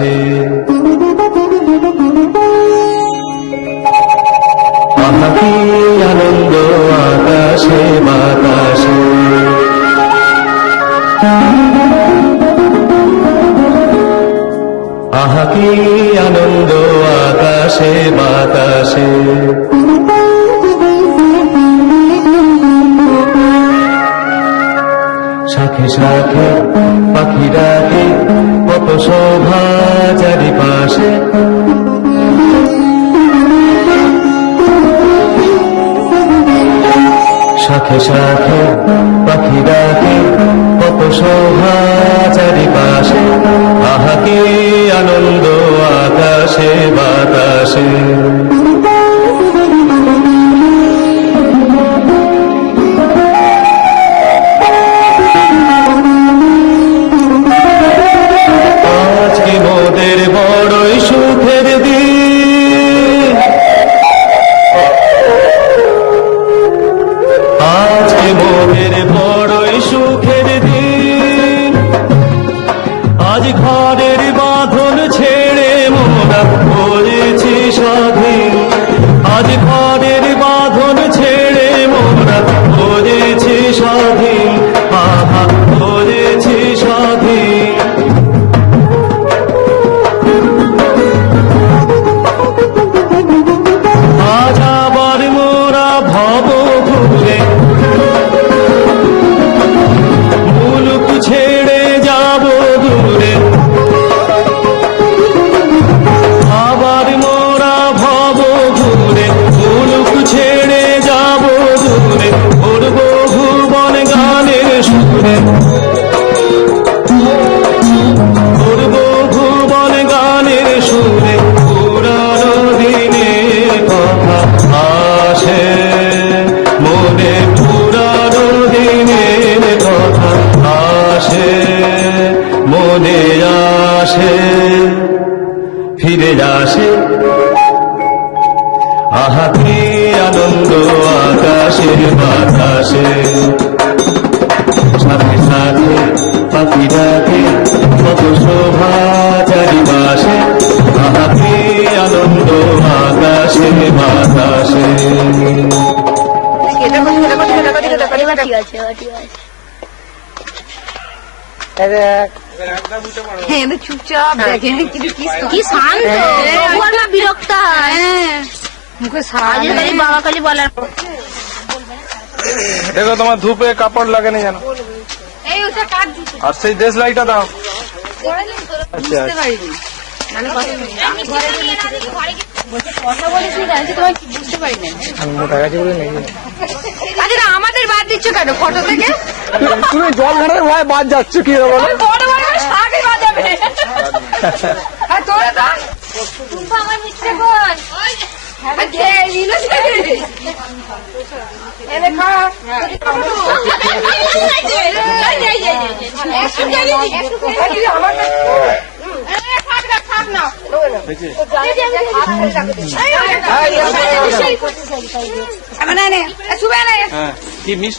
বাতাসে, আহা কি আনন্দ আকাশে বাতাসে। আহা কি আনন্দ আকাশে বাতাসে। শাখে শাখে পাখি ডাকে, কত শোভা চারিপাশে। শাখে শাখে পাখি ডাকে, কত শোভা চারিপাশে। আহা কি আনন্দ আকাশে বাতাসে। আজকে মোদের বড়ই সুখের দিন, আজকে মোদের বড়ই সুখের দিন। আজ ঘরের বাঁধন ছেড়ে মোরা হয়েছি স্বাধীন। আজ ঘরের বাঁধন ছেড়ে মোরা হয়েছি স্বাধীন। আহা হয়েছি স্বাধীন। আজ আবার মোরা ভব ঘুরে মুলুক ছেড়ে যাব দূরে। আবার মোরা ভব ঘুরে মুলুক ছেড়ে যাব দূরে। উড়ব ভুবন গানের সুরে, উড়ব ভুবন গানের সুরে। পুরানো দিনের কথা আসে মনে, পুরানো দিনের কথা আসে মনে, আসে ফিরে আসে। আহা কি আনন্দ আকাশে বাতাসে। সাথে সাথে পাখি ডাকে, কত শোভা চারিপাশে। আহা কি আনন্দ আকাশে বাতাসে। চুপচাপ দেখে কি শান্ত, বিরক্ত হয় মুখে সারাদিন বাবা খালি বলার। দেখো তোমার ধূপে কাপড় লাগে না জানো, আর সেই দেশ লাইটটা দাও। আচ্ছা আমাদের বাদ দিচ্ছ কেন ফটো থেকে? তুমি জল ঘাটার ভয় বাদ যাচ্ছ কি বলো? কি মিস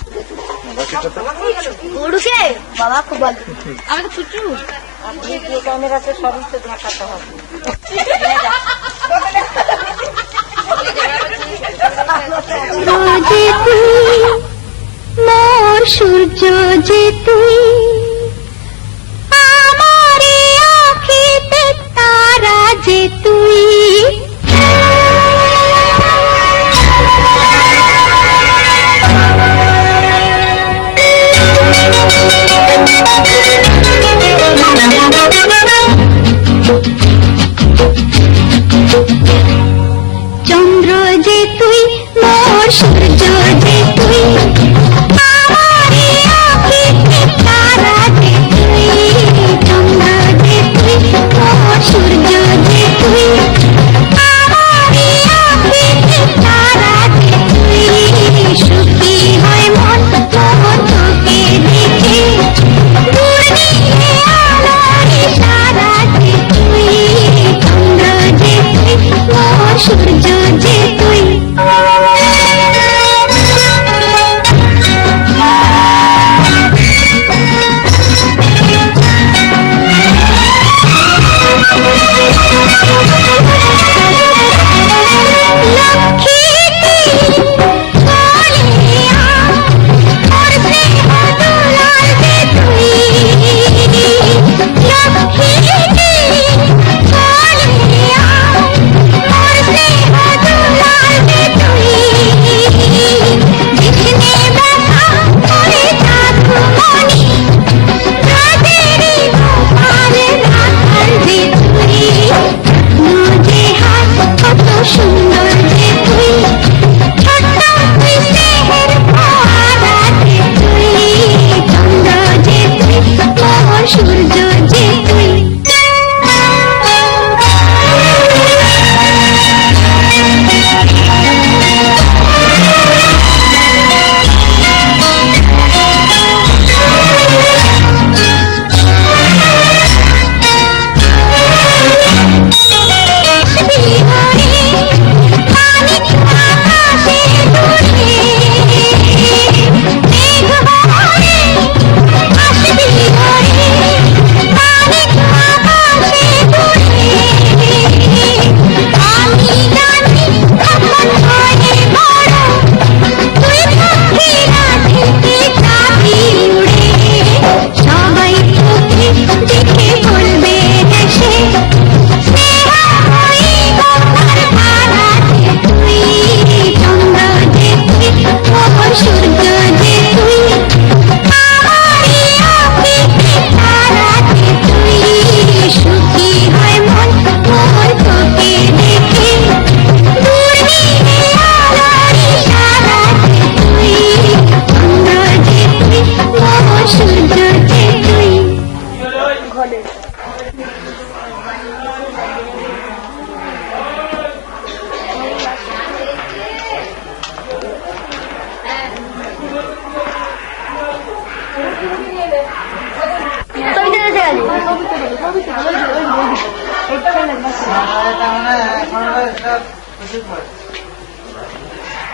বাবা খুব ভালো। আমাকে ছুটু ক্যামেরাতে সবই তো দেখাতে হবে। মোর সূর্য যে তুই, আমার আঁখিতে তারা যে তুই। চন্দ্র যে তুই, মোর সূর্য যে তুই, আমার আঁখিতে তারা যে তুই। চন্দ্র যে তুই, মোর সূর্য যে তুই, আমার আঁখিতে তারা যে তুই। সুখী হয় মন মোর তোকে দেখে, দূর নিয়ে আলোর ইশারা যে তুই। চন্দ্র যে তুই, মোর সূর্য যে তুই।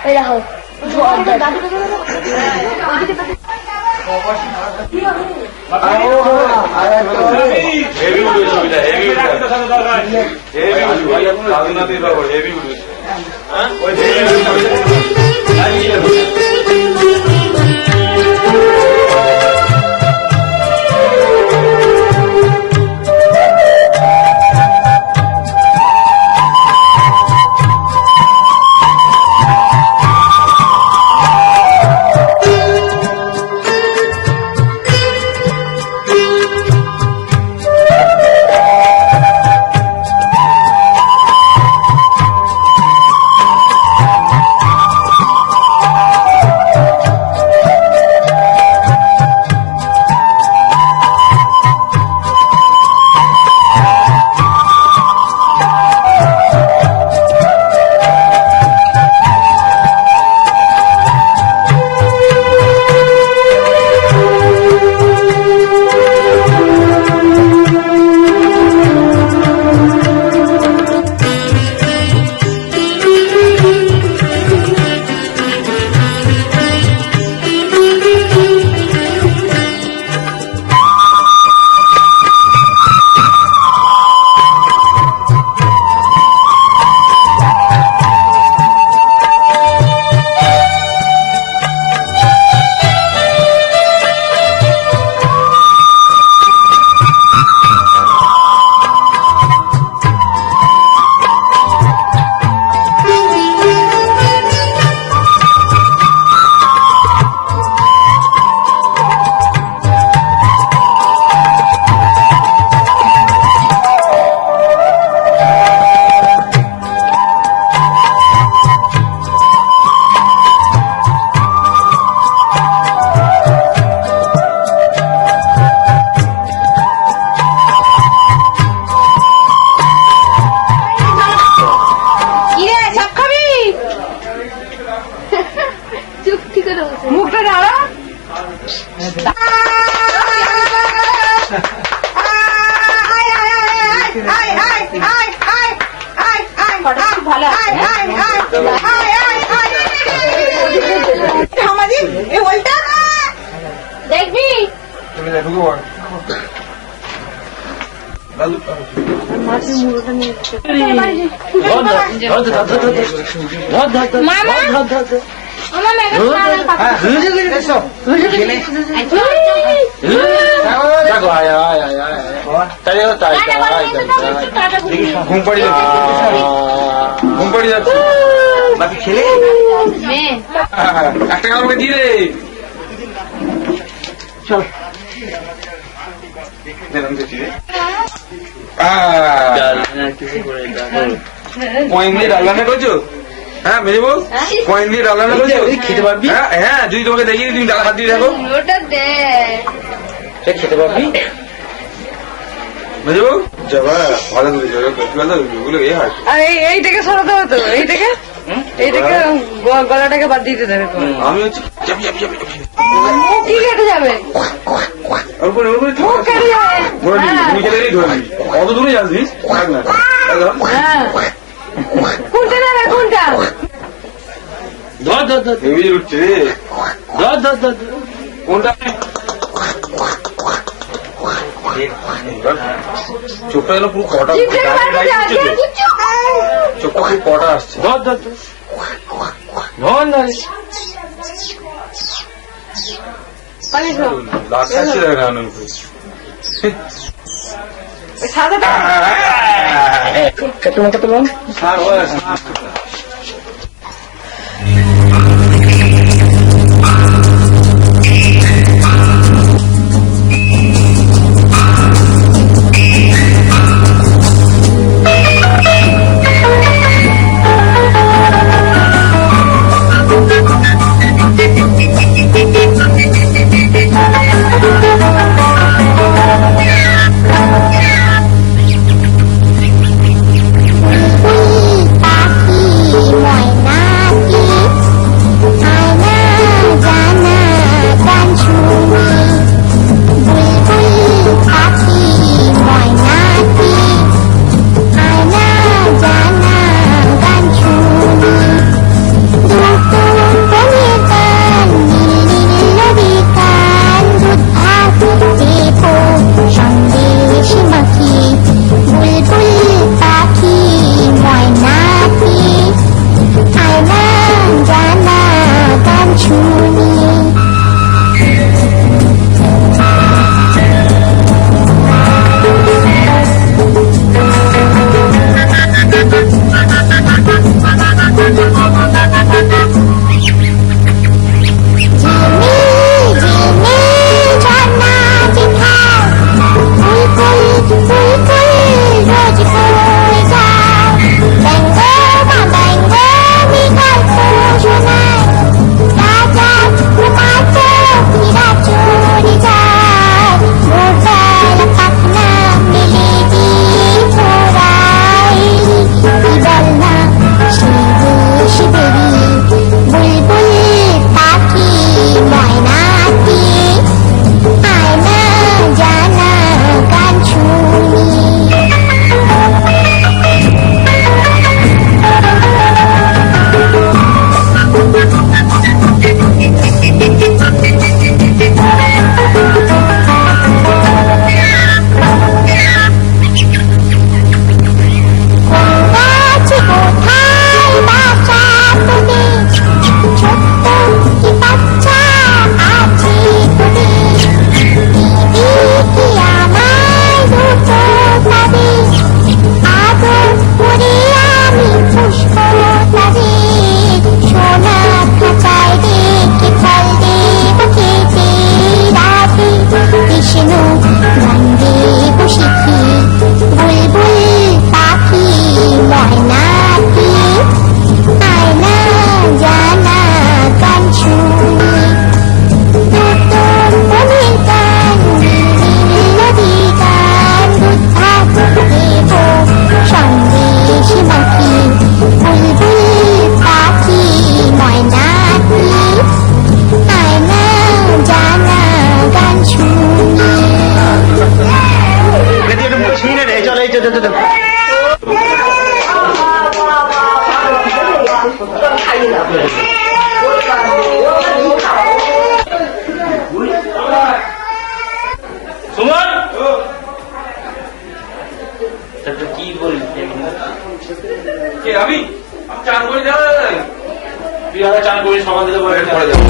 এই দেখো হেভি উঠবে ছবিটা, হেভি উঠবে, হেভি উঠবে, রাজনাথের ব্যাপার, হেভি উঠবে। হ্যাঁ ওই মুখটা দাঁড়া ভালো দেখবি ঘুম পাড়ি যাচ্ছে বাকি খেলে একটা কারণে দিয়ে রে চল কয়েন দিয়ে ডাল রান্না করছো? হ্যাঁ মেজে বউ, কয়েন দিয়ে ডাল রান্না করছো? খেতে পারবি? হ্যাঁ যদি তোমাকে দেখিয়ে তুমি ডাল হাত দিয়ে দেখো খেতে পারবি মেজে বউ? যাবা ভালো করে ওগুলো এ হয় এইটাকে সরাতে হতো, এইটাকে গলাটাকে বাদ দিতে দেবে। আমি হচ্ছে কি কেটে যাবে? কত দূরে যাচ্ছিস? হ্যাঁ কোনটা নেবে কোনটা? হেভি উঠছে রে কোনটা? চোখটা যেন পুরো কটা, চোখটা পুরো কটা আসছে। লাগাচ্ছে দেখ না সাদাটা খাইয়ে দাও সুমন কি বলি কে আমি চান করে যাও তুই আগে চান করিস সমাজ দিতে পারে পরে যাও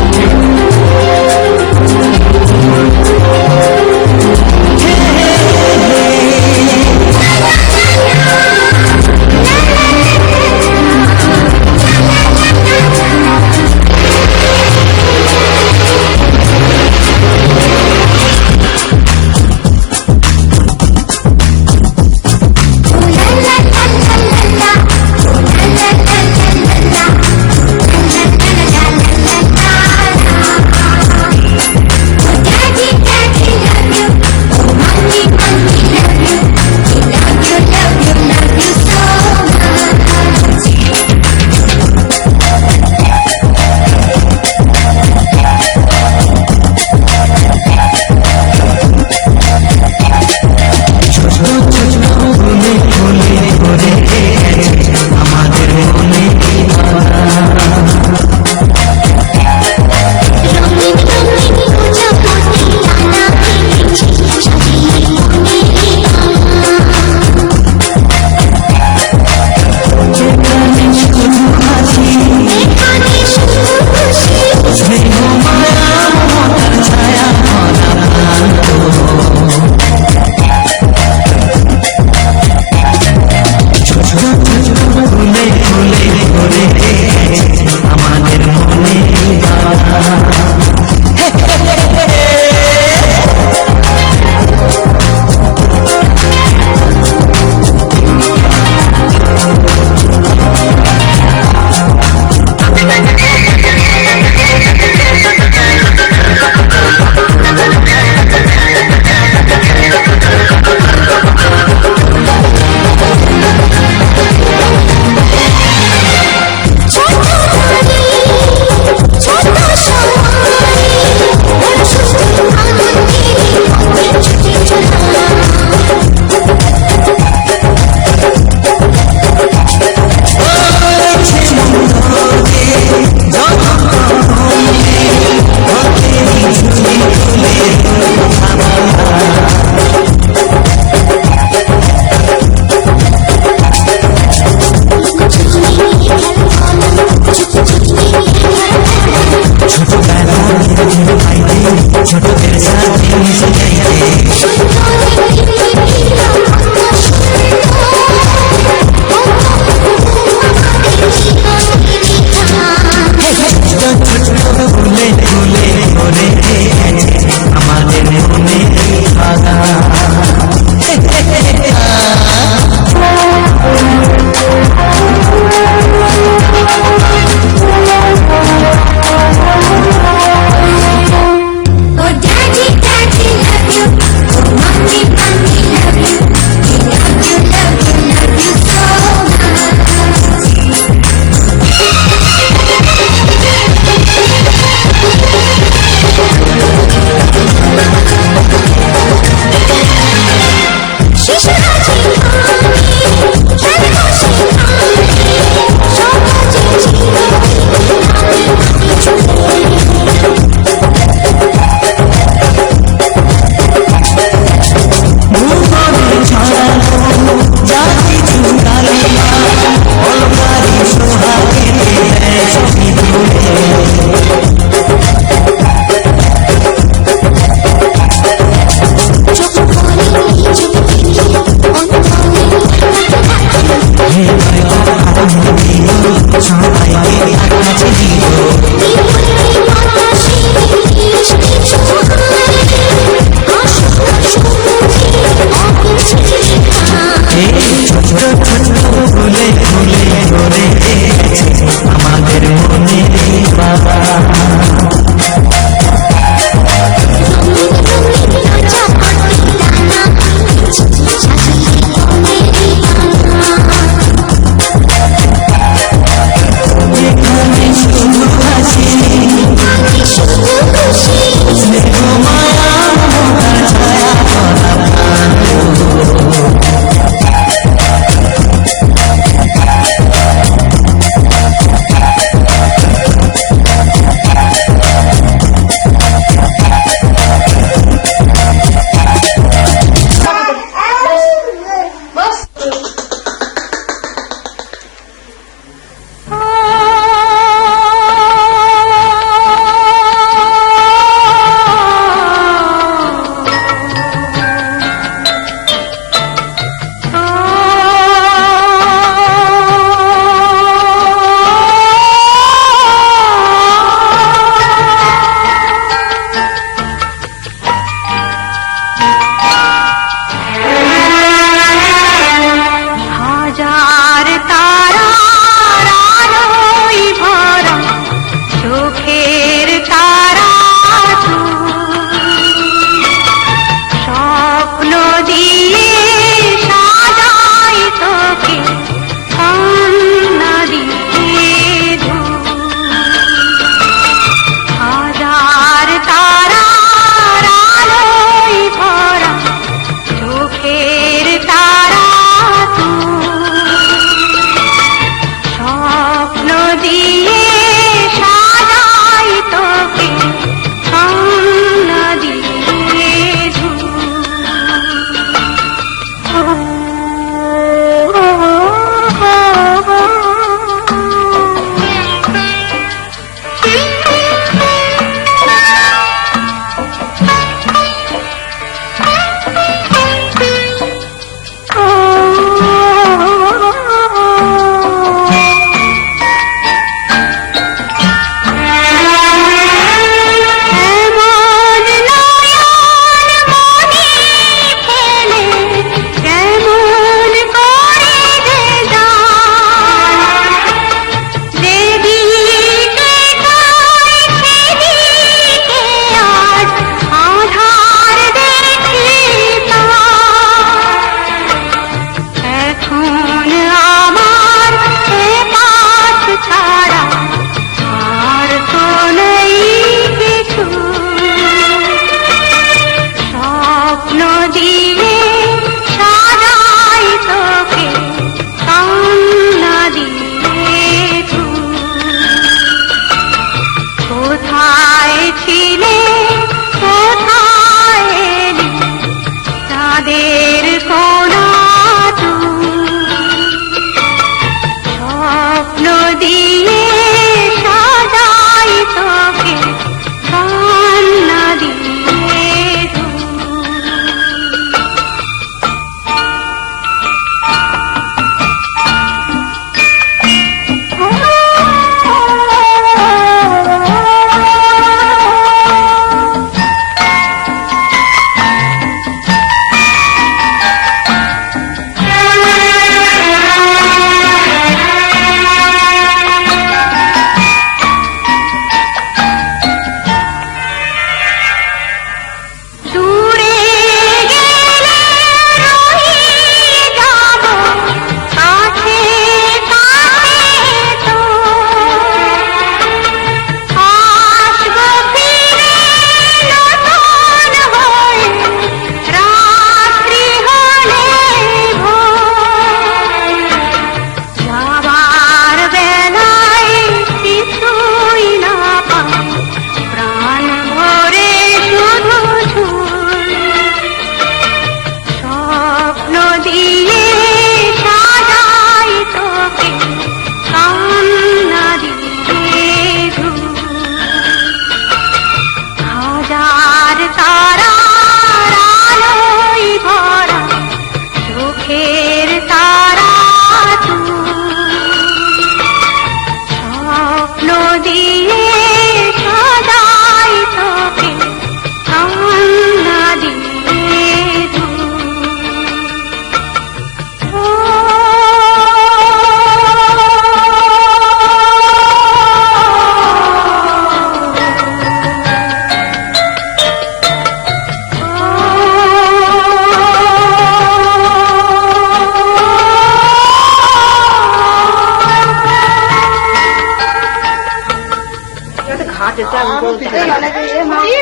Thank you.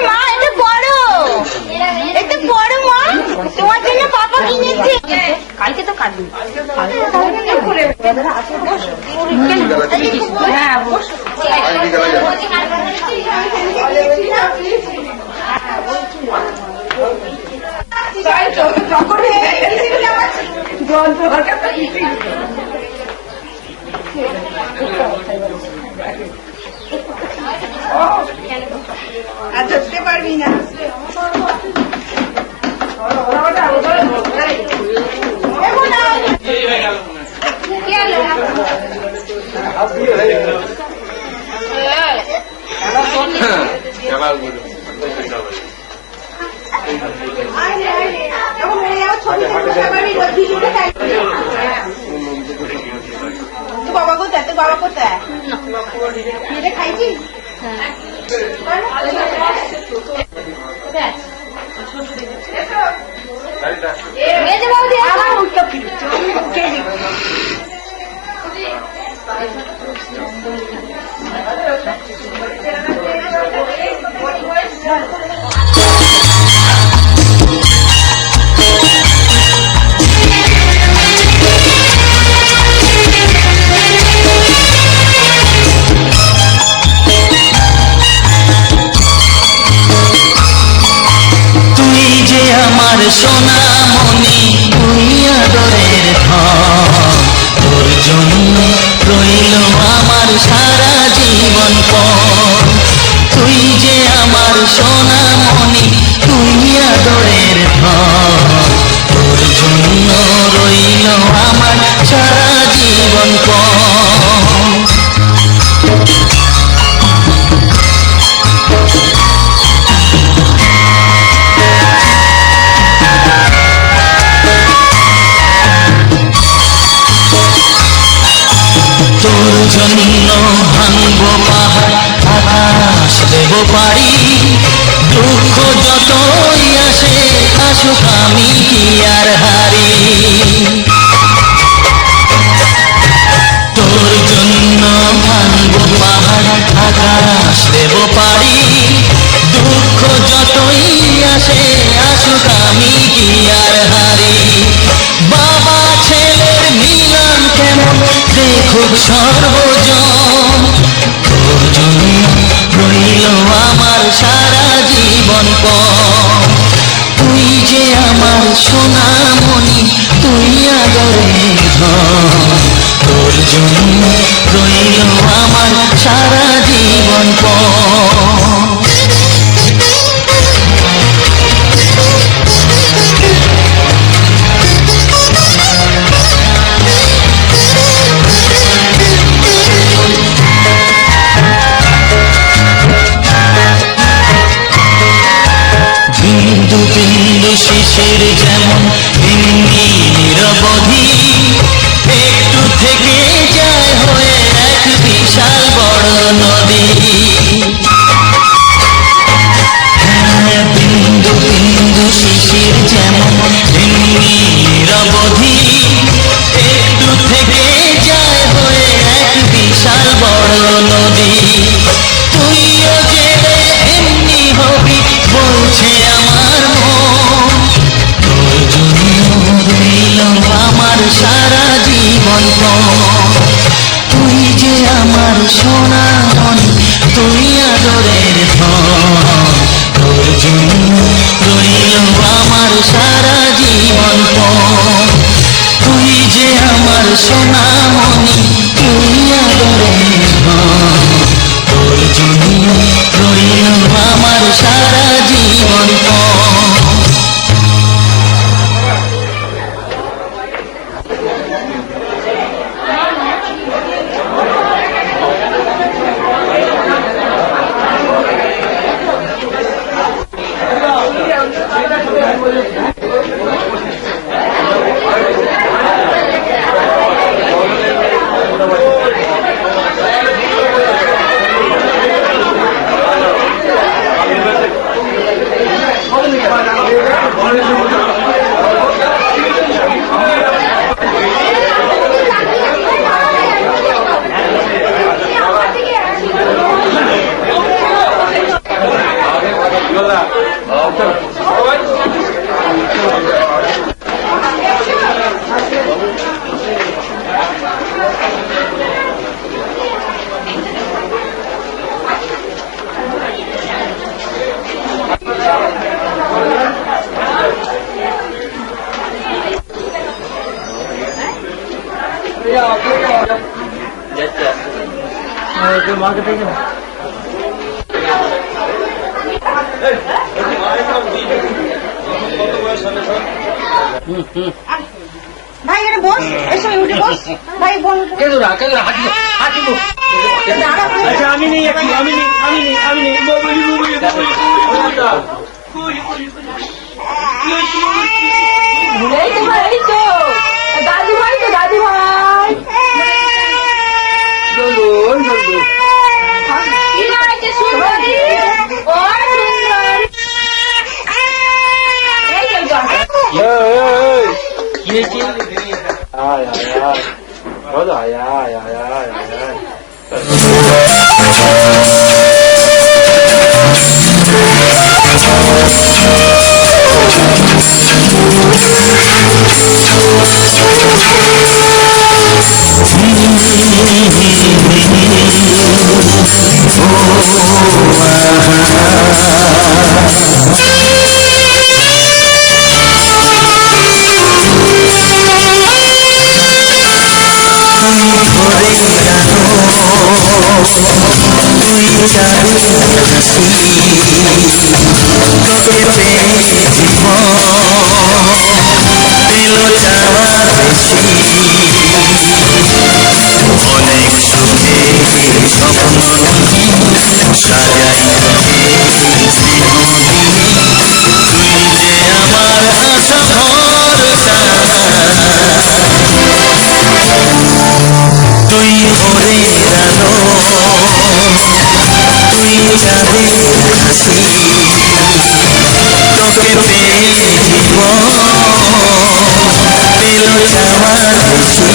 মা এটা পড়ো, এটা পড়ো মা, তোমার জন্য পাপা কিনেছে। কালকে তো কাটবি, হ্যাঁ ধরতে পারবি না। বাবা কোথায়, তোর বাবা কোথায়? এটা খাইছিস? সোনা মনি তুই আদরের ধন, তোর জন্য রইল আমার সারা জীবন পর। তুই যে আমার সোনা মনি তুই আদরের ধন, তোর জন্য রইল আমার সারা জীবন পর। তোর জন্য ভাঙব পাহাড়, আকাশ দেব পারি, দুঃখ যতই আসে আসুক আমি কি আর হারি। তোর জন্য ভাঙব পাহাড়, আকাশ দেব পারি, দুঃখ যতই আসে আসুক আমি কি আর হারি। বাবা ছেলের মিলন কেমন দেখুক সর্বজন, তোর জন্য রইল আমার সারা জীবন পর। তুই যে আমার সোনা মনি তুই আদরের ধন, তোর জন্য রইল আমার সারা জীবন পর। বিন্দু বিন্দু শিশির যেমন এমনি নিরবধি, একটু থেকে যায় হয়ে এক বিশাল বড় নদী। বিন্দু বিন্দু শিশির যেমন এমনি নিরবধি, একটু থেকে যায় হয়ে এক বিশাল বড় নদী। তুইও যে এমনি হবি বলছে আমার মন, তোর জন্য রইল আমার সারা জীবন পর। তুই যে আমার সোনা মনি তুই আদরের ধন, তোর জন্য রইল আমার সারা জীবন পর। তুই যে আমার সোনা মনি তুই আদরের ধন, তোর জন্য রইল আমার সারা জীবন পর। ভাই এটা বস, এসে উঠে বস। ভাই বোন আচ্ছা আমি নেই একটু, আমি নেই এই তো ভাই, এই তো দাদু ভাই, তো দাদু ভাই কি নাম আছে? সুন্দরী। ও সুন্দরী। এই তো কি হয়েছে? অনেক সুখে স্বপ্ন সাজাই তুই যে আমার আশা ভরসা, তুই ভোরের আলো, তুই চাঁদের হাসি, তোকে পেয়ে জীবন পেল যাওয়ার বেশি।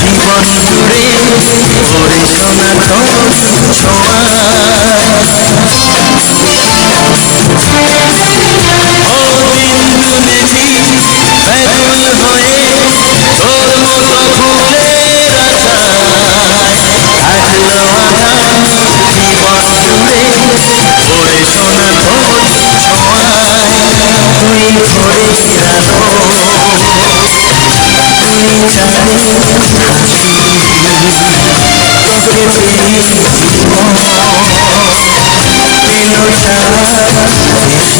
জীবন জুড়ে ওরে সোনা তোর ছোঁয়া, ও দিন গুনেছি ব্যাকুল হয়ে তোর মতো ফুলের আশায়, থাকলো আধার জীবন জুড়ে ওরে সোনা তোর ছোঁয়ায়, তুই ভোরের আলো, তুই চাঁদের হাসি, তোকে পেয়ে জীবন পেল যাওয়ার বেশি।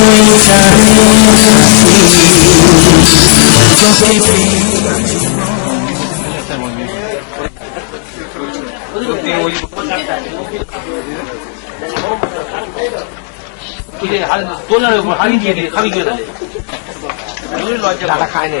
कोई जाने हंसी बच्चों के प्रेम তোলার উপর হাড়ি দিয়ে দিয়ে খাবি দিয়ে দেবে দাদা খায় না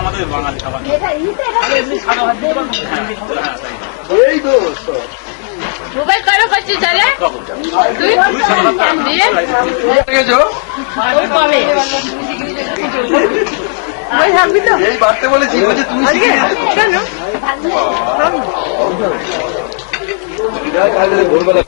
আমাদের বাঙালি খাবার সাদা ভাত দিতে পারবো এই তো মোবাইল কারো কাছে চলে তুই দিয়ে গেছো ওই থাকবি তো এই বাড়তে বলেছি বলছে তুমি শিখে কেন ভোরবেলা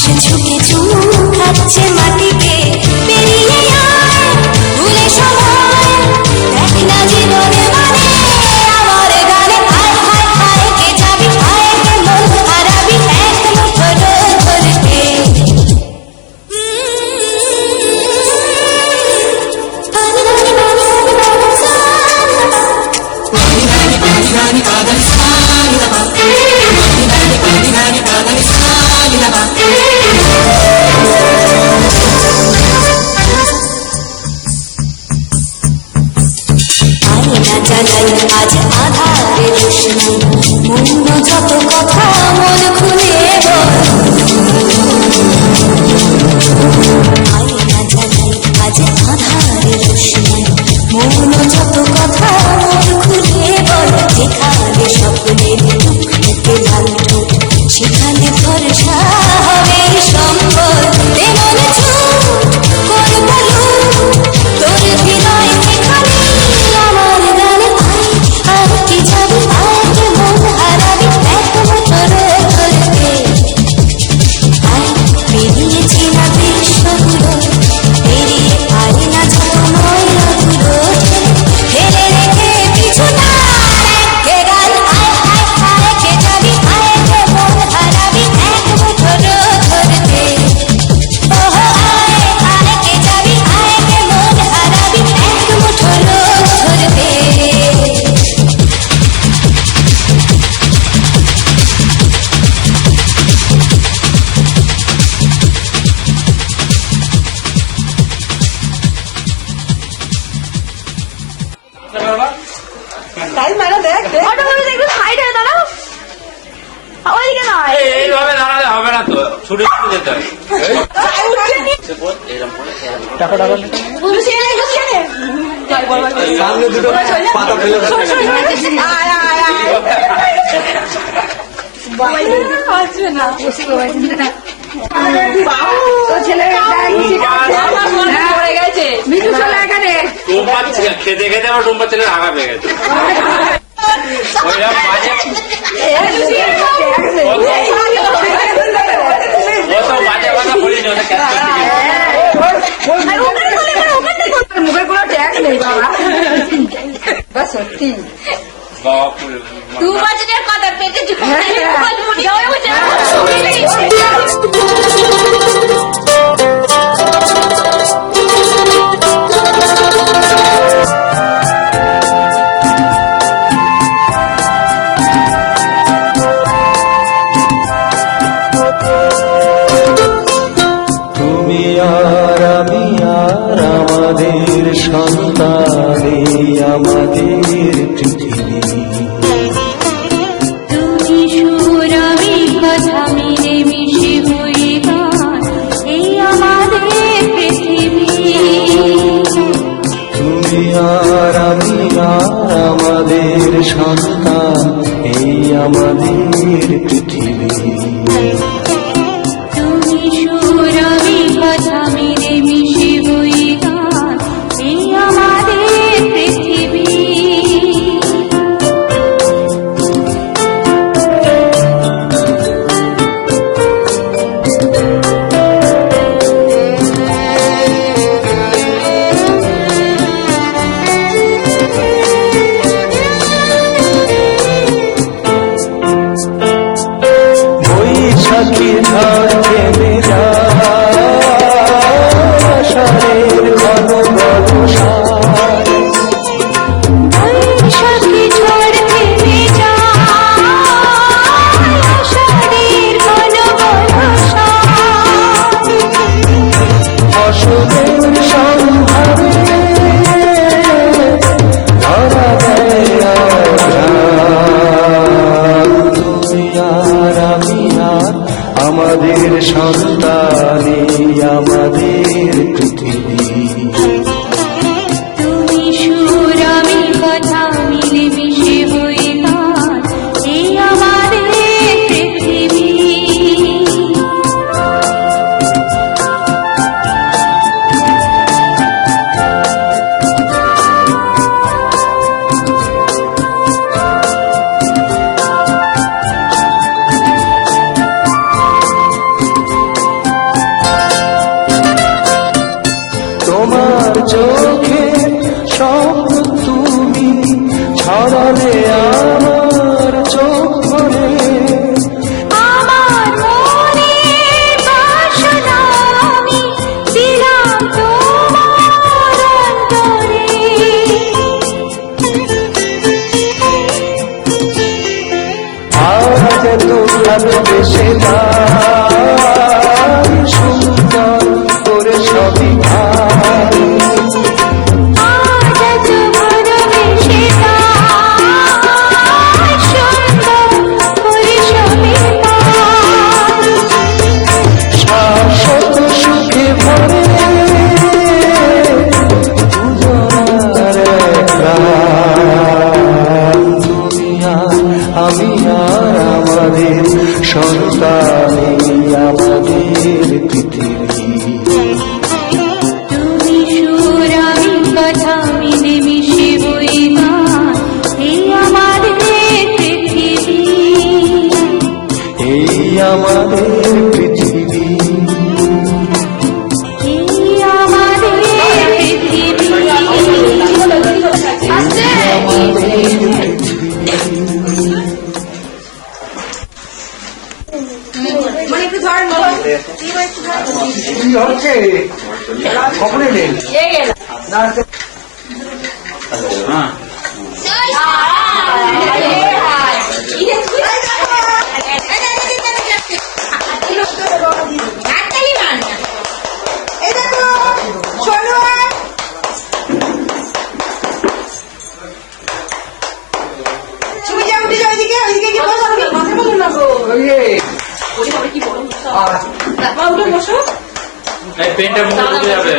আকাশ ঝুঁকে চুমু খাচ্ছে মাটিকে পেরিয়ে আয় ভুলে সময় দেখ না জীবনে মানে আমার গানে হায় হায় হায় কে যাবি হায় কে মন হারাবি এক মুঠো ধরতে জ্বালাই আজ আধারে রোশনাই মন যত কথা মন খুলে বল আয়না জ্বালাই আজ আধারে রোশনাই মন যত কথা মন খুলে বল যেখানে স্বপ্নের টুকটুকে লাল ঠোঁট সেখানে ভরসা হবে সম্বল তেমন চুপ করব তোর হৃদয় যেখানে আমার গানে আর কি যাবি আর কে মন হারাবি এক মুঠো ধরতে আয় পেরিয়েছি না বিশ্বগুলো পেরিয়ে আয় না যত ময়লাগুলো ফেলে রেখে পিছু না কে গান আয় আয় আয় কে যাবি আয় কে মন হারাবি এক মুঠো ধরতে ওহো আয় আয় কে যাবি আয় কে মন হারাবি এক মুঠো ধরতে তাই মানে দেখ দেখ অটো করে একটু সাইড হয়ে দাঁড়াও ওইদিকে নয় এইভাবে দাঁড়ালে হবে না তো ছুটে ছুটে যেতে হয় গুছিয়ে নে গুছিয়ে নে সামনে দুটো পাতা ফেলে আয় আয় আয় আসবে না তো ছেলে পড়ে গেছে মিঠু চলে এখানে টুম্পা খেতে খেতে আমার টুম্পা ছেলে রাগা পেয়ে গেছে ওইরকম বাজে ও তো বাজে কথা বলিনি ওটা ক্যাচ মুখের কোনো ট্যাক্স নেই বাবা বা সত্যি দু বছরের কথা পেটে তুমি আর আমি আর আমাদের সন্তান এই আমাদের পৃথিবী তুমি সুর আমি কথা মিলে মিশে হই গান এই আমাদের পৃথিবী তুমি আর আমি আর আমাদের সন্তান এই আমাদের পৃথিবী তুমি সুর আমি কথা মিলে মিশে হই গান এই আমাদের পৃথিবী বৈশাখী ঝড় থেমে যায় আষাঢ়ের ঘন ঘন সার বৈশাখী ঝড় থেমে যায় আষাঢ়ের ঘন বর্ষা বসবের সন্ধানে ধরা দেয় আঘ্রাণ। তুমি আর আমি আর আমাদের সন্তান এই আমাদের পৃথিবী তুমি সুর আমি কথা মিলে মিশে হই গান এই আমাদের পৃথিবী কি হচ্ছে কখন এলেন না হ্যাঁ এই পেনটা মুখে ঢুকে যাবে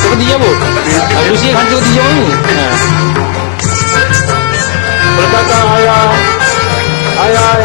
তোকে দিয়ে যাবো লুচি এখান থেকে দিয়ে যাবো হ্যাঁ কলকাতা আয় আয় আয় আয়